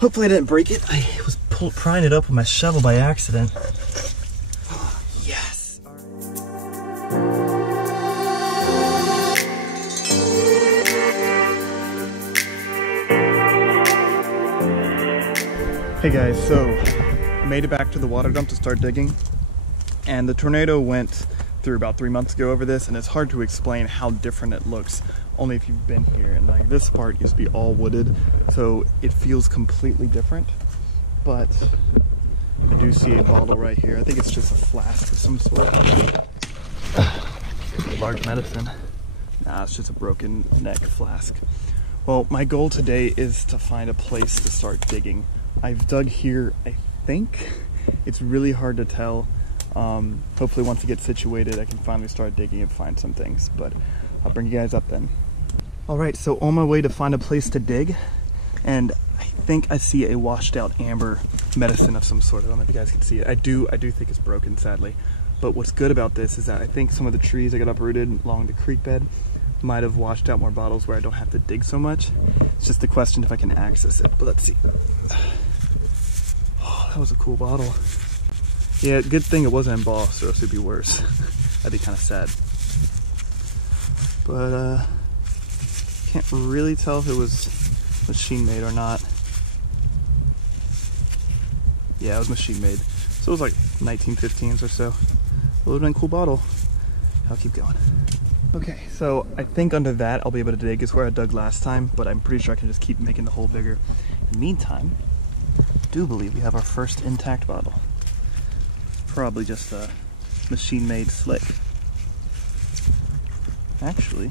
Hopefully I didn't break it. I was prying it up with my shovel by accident. Yes. Hey guys, so I made it back to the water dump to start digging, and the tornado went through about 3 months ago over this, and it's hard to explain how different it looks only if you've been here. And like, this part used to be all wooded, so it feels completely different. But I do see a bottle right here. I think it's just a flask of some sort. Large medicine. Nah, it's just a broken neck flask. Well, my goal today is to find a place to start digging. I've dug here, I think. It's really hard to tell. Hopefully once I get situated, I can finally start digging and find some things, but I'll bring you guys up then. All right, so on my way to find a place to dig, and I think I see a washed out amber medicine of some sort. I don't know if you guys can see it. I do think it's broken, sadly. But what's good about this is that I think some of the trees that got uprooted along the creek bed might have washed out more bottles where I don't have to dig so much. It's just the question if I can access it, but let's see. Oh, that was a cool bottle. Yeah, good thing it wasn't embossed, or else it'd be worse. That'd be kind of sad. But can't really tell if it was machine made or not. Yeah, it was machine made. So it was like 1915s or so. It would have been a cool bottle. I'll keep going. Okay, so I think under that I'll be able to dig. Is where I dug last time, but I'm pretty sure I can just keep making the hole bigger. In the meantime, I do believe we have our first intact bottle. Probably just a machine-made slick. Actually,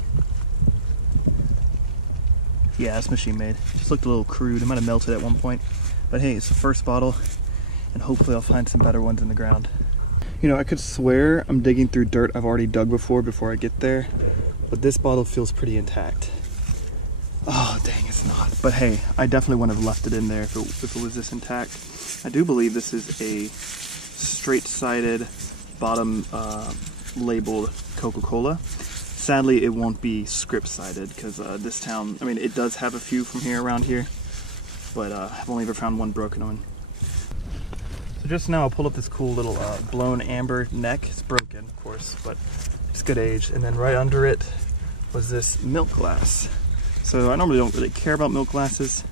yeah, it's machine-made. Just looked a little crude. It might have melted at one point. But hey, it's the first bottle, and hopefully I'll find some better ones in the ground. You know, I could swear I'm digging through dirt I've already dug before I get there, but this bottle feels pretty intact. Oh, dang, it's not. But hey, I definitely wouldn't have left it in there if it was this intact. I do believe this is a straight-sided, bottom labeled Coca-Cola. Sadly, it won't be script-sided because this town, I mean, it does have a few from here around here, but I've only ever found one broken one. So just now I pulled up this cool little blown amber neck. It's broken, of course, but it's good age. And then right under it was this milk glass. So I normally don't really care about milk glasses,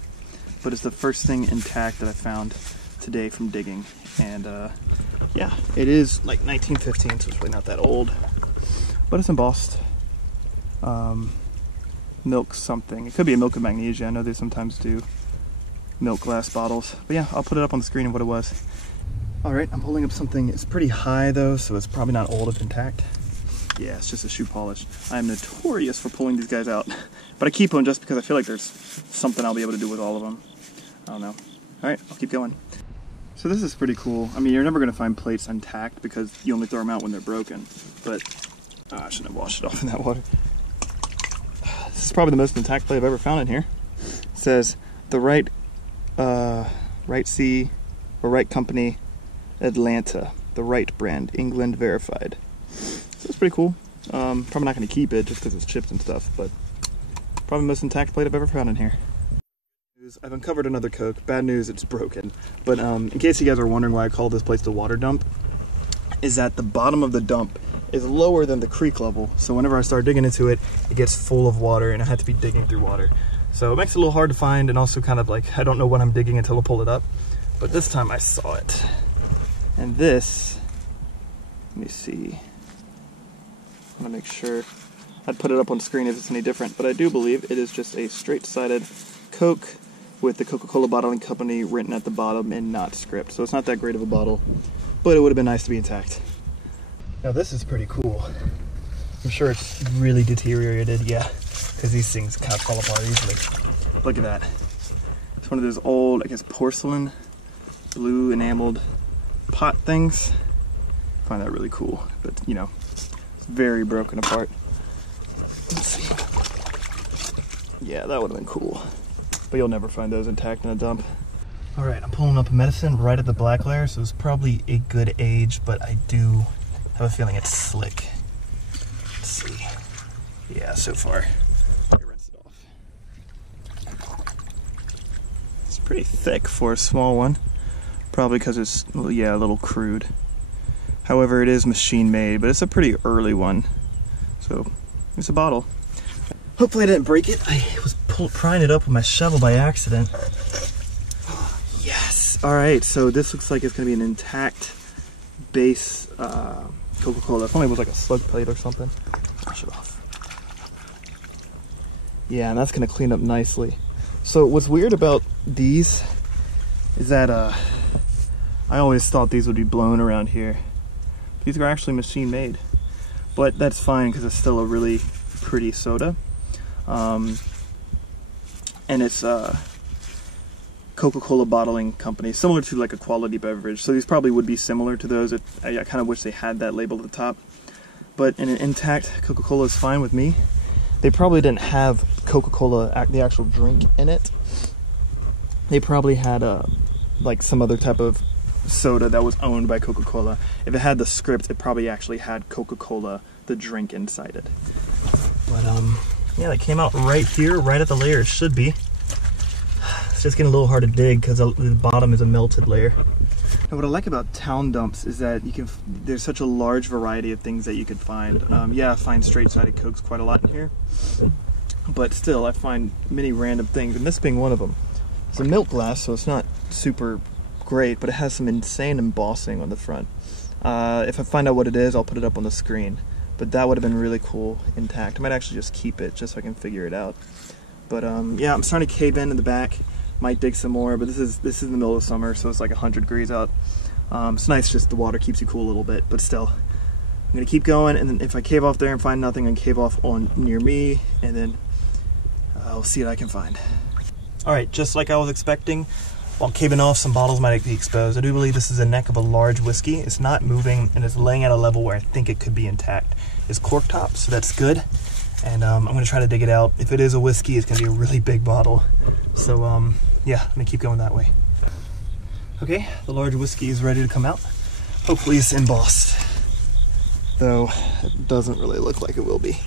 but it's the first thing intact that I found today from digging. And yeah, it is like 1915, so it's really not that old, but it's embossed. Milk something. It could be a milk of magnesia. I know they sometimes do milk glass bottles, but yeah, I'll put it up on the screen of what it was. All right, I'm pulling up something. It's pretty high though, so it's probably not old if intact. Yeah, it's just a shoe polish. I am notorious for pulling these guys out, but I keep them just because I feel like there's something I'll be able to do with all of them. I don't know. All right, I'll keep going. So this is pretty cool. I mean, you're never gonna find plates intact because you only throw them out when they're broken, but I shouldn't have washed it off in that water. This is probably the most intact plate I've ever found in here. It says, the right C, or right company, Atlanta. The right brand, England verified. So it's pretty cool. Probably not gonna keep it just because it's chipped and stuff, but probably the most intact plate I've ever found in here. I've uncovered another Coke. Bad news, it's broken. But in case you guys are wondering why I call this place the water dump, is that the bottom of the dump is lower than the creek level. So whenever I start digging into it, it gets full of water and I have to be digging through water. So it makes it a little hard to find, and also kind of like, I don't know when I'm digging until I pull it up. But this time I saw it. And this, let me see. I want to make sure. I'd put it up on screen if it's any different, but I do believe it is just a straight-sided Coke with the Coca-Cola bottling company written at the bottom and not script. So it's not that great of a bottle, but it would have been nice to be intact. Now this is pretty cool. I'm sure it's really deteriorated, yeah, because these things kind of fall apart easily. Look at that. It's one of those old, I guess, porcelain, blue enameled pot things. I find that really cool, but you know, it's very broken apart. Let's see. Yeah, that would have been cool, but you'll never find those intact in a dump. All right, I'm pulling up a medicine right at the black layer, so it's probably a good age, but I do have a feeling it's slick. Let's see. Yeah, so far. Let me rinse it off. It's Pretty thick for a small one. Probably because it's, well, yeah, a little crude. However, it is machine made, but it's a pretty early one. So, it's a bottle. Hopefully I didn't break it. I was prying it up with my shovel by accident. Yes! Alright, so this looks like it's going to be an intact base Coca-Cola. If only it was like a slug plate or something. Wash it off. Yeah, and that's going to clean up nicely. So what's weird about these is that I always thought these would be blown around here. These are actually machine made, but that's fine because it's still a really pretty soda. And it's Coca-Cola bottling company, similar to like a quality beverage. So these probably would be similar to those. I kind of wish they had that label at the top. But in an intact Coca-Cola is fine with me. They probably didn't have Coca-Cola, the actual drink, in it. They probably had like some other type of soda that was owned by Coca-Cola. If it had the script, it probably actually had Coca-Cola, the drink, inside it. But yeah, it came out right here, right at the layer it should be. It's just getting a little hard to dig because the bottom is a melted layer. And what I like about Town Dumps is that there's such a large variety of things that you could find. Yeah, I find straight-sided Cokes quite a lot in here, but still I find many random things, and this being one of them. It's a milk glass, so it's not super great, but it has some insane embossing on the front. If I find out what it is, I'll put it up on the screen, but that would have been really cool intact. I might actually just keep it just so I can figure it out. But yeah, I'm starting to cave in the back. Might dig some more, but this is in the middle of summer, so it's like 100 degrees out. It's nice, just the water keeps you cool a little bit, but still, I'm gonna keep going, and then if I cave off there and find nothing, I can cave off on near me, and then I'll see what I can find. All right, just like I was expecting, while caving off, some bottles might be exposed. I do believe this is the neck of a large whiskey. It's not moving, and it's laying at a level where I think it could be intact. It's cork top, so that's good. And I'm gonna try to dig it out. If it is a whiskey, it's gonna be a really big bottle. So yeah, I'm gonna keep going that way. Okay, the large whiskey is ready to come out. Hopefully it's embossed, though it doesn't really look like it will be.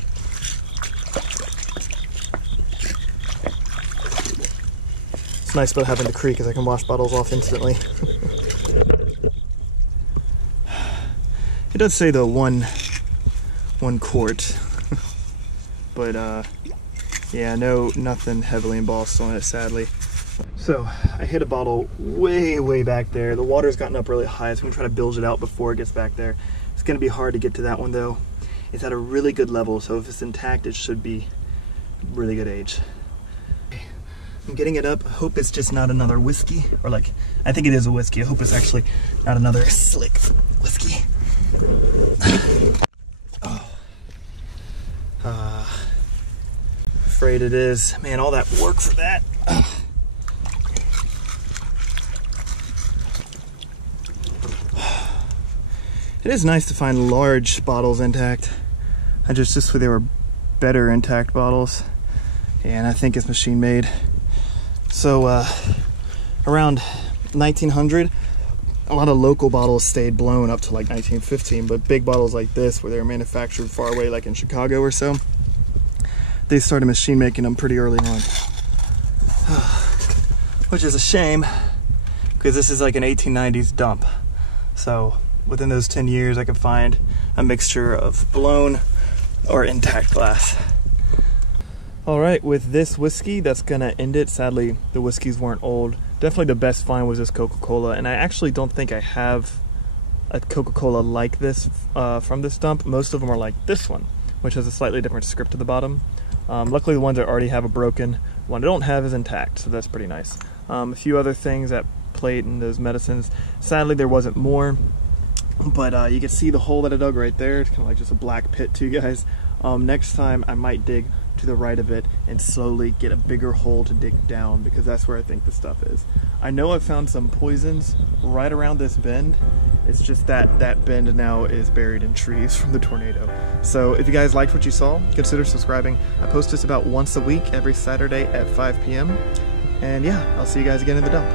It's nice about having the creek, because I can wash bottles off instantly. It does say though one quart. But yeah, nothing heavily embossed on it, sadly. So I hit a bottle way back there. The water's gotten up really high, so I'm gonna try to bilge it out before it gets back there. It's gonna be hard to get to that one though. It's at a really good level, so if it's intact, it should be really good age. I'm getting it up. I hope it's just not another whiskey, or like, I think it is a whiskey. I hope it's actually not another slick whiskey. Afraid it is. Man, all that work for that. It is nice to find large bottles intact. I just wish they were better intact bottles. And I think it's machine made. So around 1900, a lot of local bottles stayed blown up to like 1915, but big bottles like this, where they were manufactured far away, like in Chicago or so, they started machine making them pretty early on. Which is a shame, because this is like an 1890s dump. So within those 10 years, I could find a mixture of blown or intact glass. All right, with this whiskey, that's gonna end it. Sadly, the whiskeys weren't old. Definitely the best find was this Coca-Cola, and I actually don't think I have a Coca-Cola like this from this dump. Most of them are like this one, which has a slightly different script at the bottom. Luckily, the ones I already have a broken one I don't have is intact, so that's pretty nice. A few other things, that plate and those medicines. Sadly, there wasn't more, but you can see the hole that I dug right there. It's kind of like just a black pit too, guys. Next time, I might dig to the right of it and slowly get a bigger hole to dig down, because that's where I think the stuff is. I know I found some poisons right around this bend. It's just that that bend now is buried in trees from the tornado. So if you guys liked what you saw, consider subscribing. I post this about once a week, every Saturday at 5 p.m. And yeah, I'll see you guys again in the dump.